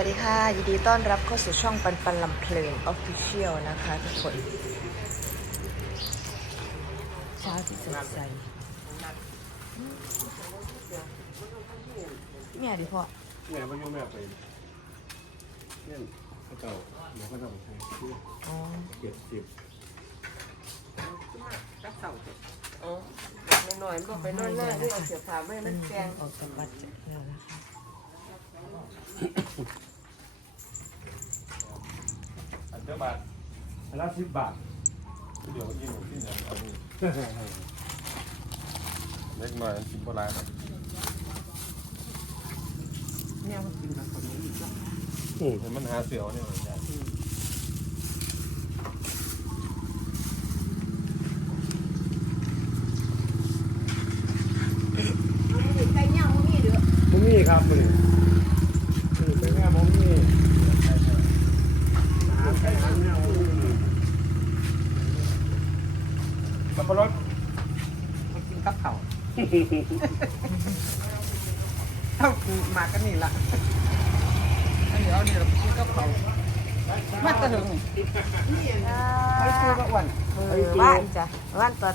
สวัสดีค่ะ ยินดีต้อนรับเข้าสู่ช่องปันปันลำเพลินออฟฟิเชียลนะคะทุกคนเช้าที่สดใสแม่ดิพ่อแม่ไม่ยุ่งแม่ไปเนี่ยพระเจ้าเดี๋ยวพระเจ้าไปใช้อ๋อเก็บสิบกับเสาเถอะอ๋อหน่อยๆบอกไปนอนหน้าด้วยเอาเสียผ้าไม่ให้มันแกงออกจากวัดจากแล้วนะคะ อัน เจ้าบาทอันละสิบบาทเดี๋ยวยิ่งกว่าที่เนี่ยเอานี่เล็กหน่อยสิบโบราณเนี่ยมันกินกับคนนี้อีกแล้วอืมเห็นมันหาเสือเนี่ยเหมือนกันไก่ย่างมันมีเด้อมุ้งนี่ครับมือนี่เป็นแม่มุ้งนี่หาใช้หาแม่มุ้งนี่สับ ปะรดมันกินกับเขาเท่ากูมากันนี่ละอันเดี๋ยวเอานี่เราไปกินกับเขามาตะลึงไอ้ตัวก็อ้วนมือบ้านจ้ะบ้านตอน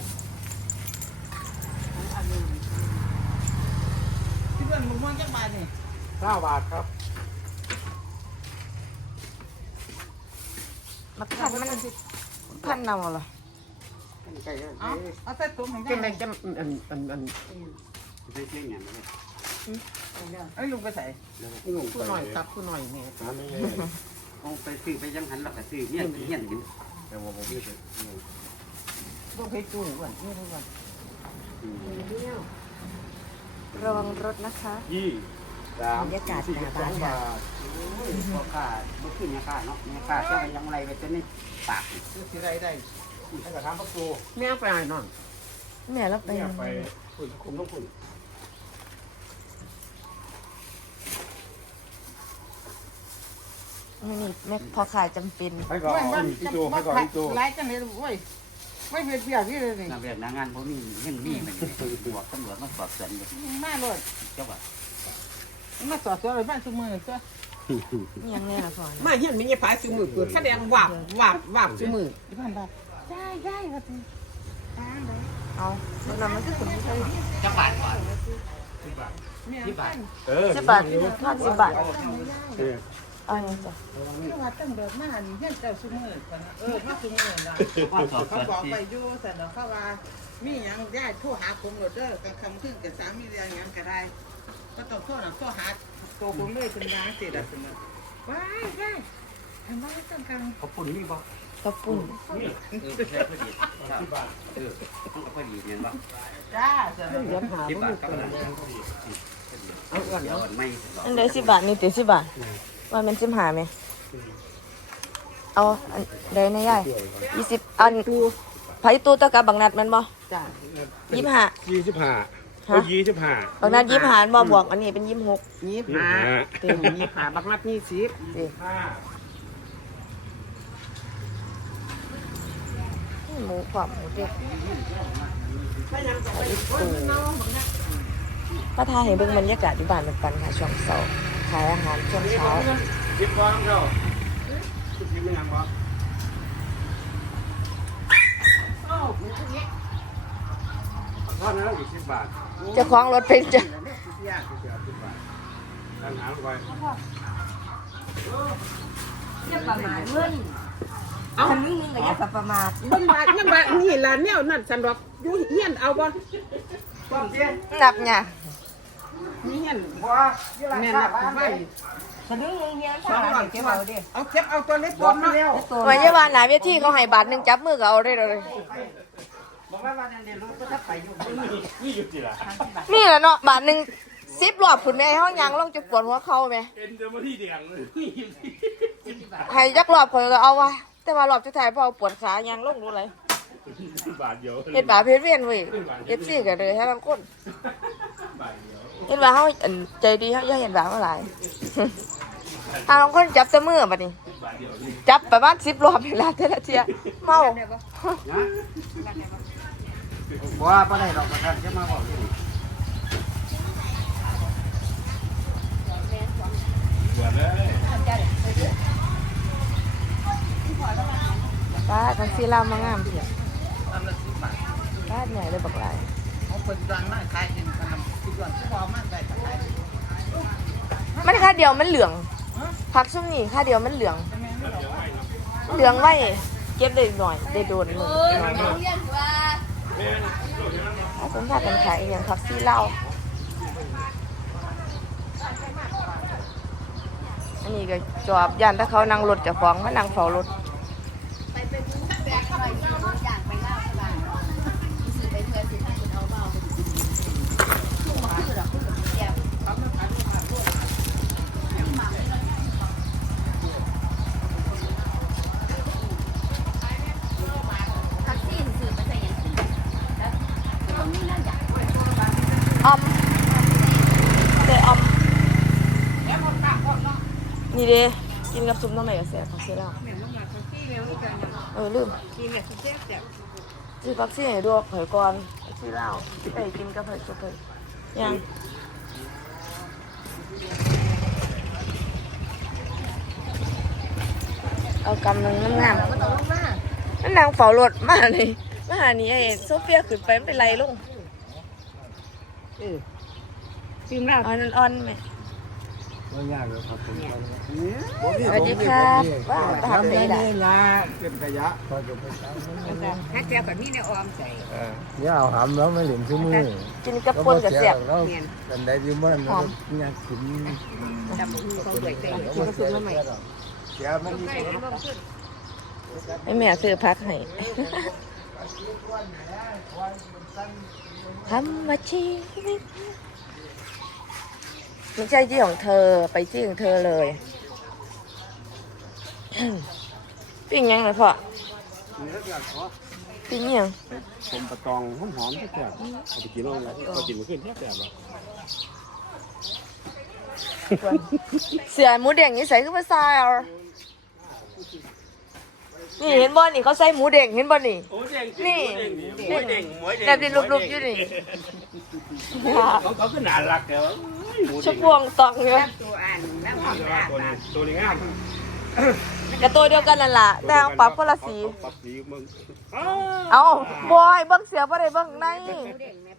ที่เพื่อนมึงม่วงจักบาทนี่เก้าบาทครับมาพันมันพันเนาเหรอ เอาเอาใส่ถุงให้เป็นอะไรได้จะอันอันอันไอ้ลุงไปใส่ผู้หน่อยครับผู้หน่อยเนี่ยหาไม่ไงเอาไปซื้อไปยังหันหลักซื้อเนี่ยเฮียนกินแต่ว่าผมไม่เคยต้องไปจูงก่อนนี่ทุกวันระวังรถนะคะ ยี่สามบรรยากาศสี่หสิน้าบสบ้าอนงค่ะบาทพอค่าบ่ขึ้นเนี่ยค่าเนาะเนี่ยค่าเจ้ายังไรไปจนนี่ปาก ซื้อสิไรได้ ให้กระทำประตูแม่ไปไหนนอนแม่รับไปเนี่ยไปคุณคุมต้องคุณไม่นี่แม่พอขายจำเป็นให้ก่อนไม่มันพี่โจให้ก่อนพี่โจไรจังเลยโอ้ยไม่เบียดเบียดที่เลยนี่งานเวียกงานบ่มีเงินมีมันบวกตำรวจมาสอบสวนอยู่มาโลดเจ้าว่ามาสอดตัวอะไรบ้านสมือตัวยังไงล่ะพ่อมาเห็นมีไฟซื้อมือเปิดแสดงวับวับวับซื้อมือที่บ้านได้ ได้ได้ก็ตีเอาแล้วเรามันก็ถึงใช่ไหมจังหวัดก่อนที่บานเออสิบบาทพันสิบบาทเออเอาอย่างจ้ะที่ว่าตั้งเดิมมานี่เฮียนเจ้าสมือกันเออมาสมือนะว่าสอบสเขาบอกสิไปอยู่แต่เนาะเขาว่ามีหยังได้โทรหาผมโหลดเด้อกลางค่ำคืนกับสามีเรียนหยังก็ได้ก็ต้องโทรนังโทรหาตัวผมเลยเป็นยาเสร็จแล้วสมือว้ายได้ทำไมต้องการเขาปุ่นนี่บ่ กระปุ่นเออแค่พอดีเออมันก็พอดีเนี่ยบ่จ้าเดี๋ยวหาสิบบาทก็ได้เอาก่อนเดี๋ยวเนาะอันใดสิบบาทนี่ติสิบบาทว่ามันสิบหาไหมเอาอันใดในใหญ่ยี่สิบอันไผตูตะกับบังนัดมันบ่จ้ายี่สิบห้ายี่สิบห้าเอายี่สิบห้าบังนัดยี่สิบห้าบ่บวกอันนี้เป็นยี่สิบหกยี่สิบห้าเต็มยี่ห้าบักนัดยี่สิบ ห้าหมูกรอบหมูเด็กก็ทายเห็นเบิ่งบรรยากาศอยู่บ้านเหมือนกันค่ะช่วงเสาร์ขายอาหารช่วงเช้าสิบฟองเจ้าสิบไม่ยังบ่ทอดนั้นอีกสิบบาทเจะคล้าของรถเป็นจะยากที่จะสิบบาทตั้งหาไว้ เอาอันนี้นึงก็อย่าประมาทมันบาดมันบาดนี่ล่ะแนวนั่นสันดอกอยู่เฮียนเอาบ่นับเนี่ยมีเฮียนแม่นับไว้สะดึงเงี้ยสองร้อยเก็บเอาดิเอาเก็บเอาตัวเล็กตัวเนาะวันยี่วันหนาเวทีเขาให้บาทหนึงจับมือก็เอาได้เลย บอกว่าว่าเรียนรู้ก็ถ้าไปอยู่นี่อยู่สิล่ะนี่แหละเนาะบาทหนึ่งสิบรอบคุณแม่ห้องยังลองจะปวดหัวเข่าไหมเป็นเจ้าหน้าที่เดียงเลยให้จักรอบคอยก็เอาไว้ แต่ว่ารอบสุดท้ายพอปวดขายังลงรู้เลยสิบบาทเดียวเฮ็ดบาเพชรเวียนเว้ยเฮ็ดซี่กันเลยให้ทั้งคนบาทเดียวเฮ็ดบาเฮาอันใจดีเฮาอย่าเฮ็ดบาเฮาหลายทางคนจับแต่มือบัดนี้บาทเดียวนี่จับประมาณ10รอบนี่ล่ะแต่ละเที่ยเมานะบอกว่าบ่ได้หรอกประธานจะมาบอกอยู่บวชเลย ป้าทักซี่ลาวมางามเพียอันละสิบบาทป้าใหญ่เลยบักหลยเขาเป็นดังมากขายเองกันทุกวันที่พอมากได้ขายมันค่าเดียวมันเหลืองผักซุ่มนี่ค่าเดียวมันเหลือง เหลืองไว้เก็บได้หน่อยได้โดนหนึ่งหน่อยหนึ่งเอาสมผัสกันขายอย่างผักซีเหล้าอันนี้ก็จอบยันถ้าเขานั่งรถจะฟ้องมานั่งเฝ้ารถ ไปเป็นแบกหน่ ออย่างไปเล่าสบายสิไปเพื่อสิท่านคุณเอาเบาถูกมาคือหรอคือแบบแย่ทักซี่สื่อมาใส่ยังแล้วตรงนี้น่าจะออมเตออม นี่เด้กินกับซุปน้ำใหม่กับแซ่บผักซี่เหล้าแม่ลงมาทักซี่แล้วนี่กันเนี่ย เออลืมกินเนี่ยสิแซ่บแซ่บซื้อผักซี่ให้ด้วยเผยก่อนผักซี่เหล้าไปกินกับเผยกับเผยยังเอากำหนึ่งน้ำงามก็ต้องลงมามันนางเฝ้ารถมาเลยมาหานี่ไอ้โซเฟียขึ้นไปมันเป็นไรลุงเออซิมแล้วอ่อนอ่อนๆไหม ไม่ยากเลยครับผมสวัสดีครับว่าตามไหนล่ะนะเป็นขยะพอจบไปแล้วถ้าแซ่บแบบนี้เนี่ยออมใส่เนี่ยเอาหำแล้วไม่เหลืมซื้อมือกินกับปนกับเสียบแล้วกันได้ยืมมันเนี่ยกินดำหูเขาด้วยใส่กินก็ซื้อมาใหม่เสียมันใส่ให้เบิ่งขึ้นไอ้แม่ซื้อพักให้ทำมาชีวิต ไม่ใช่ที่ของเธอไปที่ของเธอเลยปิ้งยังเลยพ่อปิ้งยังผมประตองหอมหอมแซ่บเอาไปกินเอาไปกินมาขึ้นแซ่บอะเสือหมูแดงนี่ใส่ขึ้นมาใส่เอานี่เห็นบ่นี่เขาใส่หมูแดงเห็นบ่นี่นี่นี่แบบที่รูปๆอยู่นี่เขาเขาก็น่ารักแกวะ ชะพวงตองเนี่ยตัวอ่านแล้วหอมตาตาตัวนี้งามกับตัวเดียวกันนั่นล่ะแต่เอาปรับคนละสีปรับสีมึงเอาบอยเบิ้งเสือบ่ได้เบิ้งในหมูเด้งแม่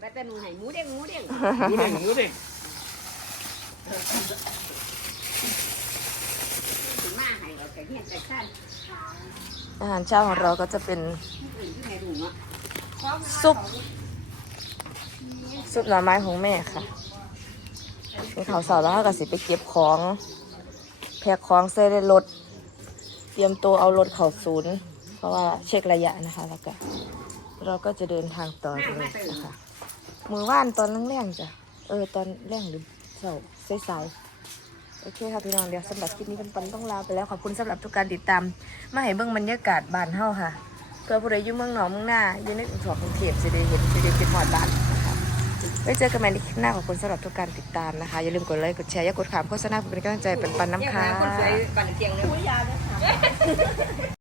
แม่แต่หนูให้หมูเด้งหมูเด้งหมูเด้งหมูเด้งสิมาให้เอาแต่เฮียนแต่ชั้นอาหารเช้าของเราก็จะเป็นอื่นที่แม่ดูเนาะซุปซุปหน่อไม้ของแม่ค่ะ เป็นข้าวสารแล้วเราก็สิไปเก็บของ แพ็คของเสื้อในรถ เตรียมตัวเอารถเข้าศูนย์ เพราะว่าเช็คระยะนะคะ แล้วก็เราก็จะเดินทางต่อเลยนะคะมือว่านตอนแรงๆจ้ะ เออ ตอนแรงหรือเช้าสายๆโอเคค่ะพี่น้องเดี๋ยวสำหรับคลิปนี้เป็นปันต้องลาไปแล้วขอบคุณสำหรับทุกการติดตาม มาให้เบิ่งบรรยากาศบานเฮาค่ะ เพื่อผู้ใดอยู่เมืองหนองเมืองหน้าอยู่ในกรุงเทพกรุงเทพจะได้เห็นจะได้เป็นหอดบ้าน ว้เจอกันใหม่ในคลิปหน้าขอบคุณสำหรับทุกการติดตามนะคะ อย่าลืมกดไลค์กดแชร์อย่ากดขามโฆษณาเพื่อเป็นกำลังใจเป็นปันน้ำค้าง คนสวยปั่นเตียงเลย